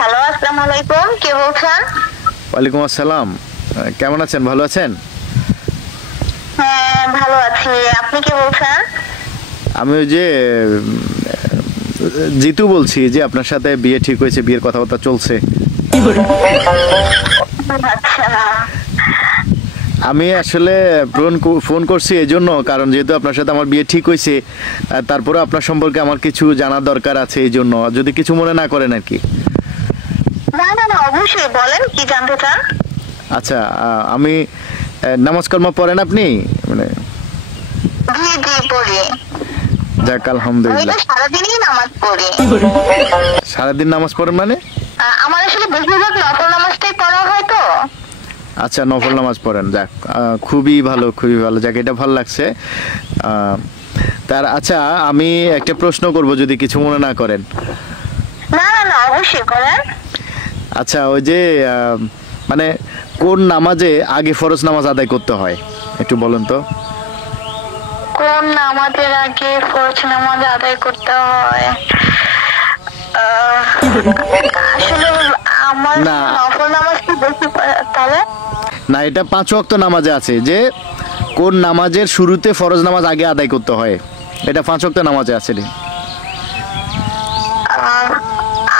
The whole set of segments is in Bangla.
হ্যালো, আসসালামু আলাইকুম। কে বলছেন? ওয়ালাইকুম আসসালাম। কেমন আছেন? ভালো আছেন? হ্যাঁ, ভালো আছি। আপনি কে বলছেন? আমি ওই যে জিতু বলছি, যে আপনার সাথে বিয়ে ঠিক হয়েছে, বিয়ের কথাবার্তা চলছে। আচ্ছা। আমি আসলে ফোন করছি এই জন্য, কারণ যেহেতু আপনার সাথে আমার বিয়ে ঠিক হয়েছে, তারপরে আপনার সম্পর্কে আমার কিছু জানার দরকার আছে, এই জন্য যদি কিছু মনে না করেন আর কি। না না না, অবশ্যই বলেন, কি জানতে চান? আচ্ছা, আমি নামাজ কলমা পড়েন আপনি? মানে জি জি, পড়ি। যাক, আমি তো আলহামদুলিল্লাহ। সারাদিনই নামাজ পড়ি। সারাদিন নামাজ পড়েন মানে? আমার আসলে বেশিরভাগ নফল নামাজটাই পড়া হয় তো। আচ্ছা, নফল নামাজ পড়েন, যাক খুবই ভালো, খুবই ভালো, যাক এটা ভালো লাগছে। তার আচ্ছা, আমি একটা প্রশ্ন করব যদি কিছু মনে না করেন। না না না, অবশ্যই করেন। আচ্ছা, ওই যে মানে কোন নামাজে আগে ফরজ নামাজ আদায় করতে হয় একটু বলেন তো। কোন নামাজের আগে ফরজ নামাজ আদায় করতে হয়? আসলে আমার না। নফল নামাজ কি বেশি তাহলে? না, এটা 5 ওয়াক্ত নামাজে আছে যে কোন নামাজের শুরুতে ফরজ নামাজ আগে আদায় করতে হয়, এটা 5 ওয়াক্ত নামাজে আছে রে।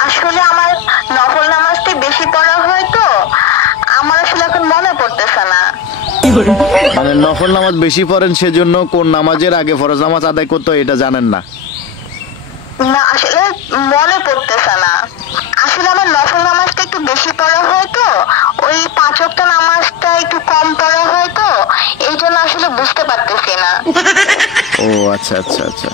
আসলে আমার নফল নামাজটা বেশি পড়া হয় তো, আমার আসলে এখন মনে পড়তেছে না। মানে নফল নামাজ বেশি পড়েন, সেজন্য কোন নামাজের আগে ফরজ নামাজ আদায় করতে হয় এটা জানেন না? না, আসলে মনে পড়তেছে না। আসলে আমার নফল নামাজটা একটু বেশি পড়া হয় তো, ওই 5 ওয়াক্ত নামাজটা একটু কম পড়া হয় তো, এই জন্য আসলে বুঝতে পারতেছি না। ও আচ্ছা আচ্ছা আচ্ছা।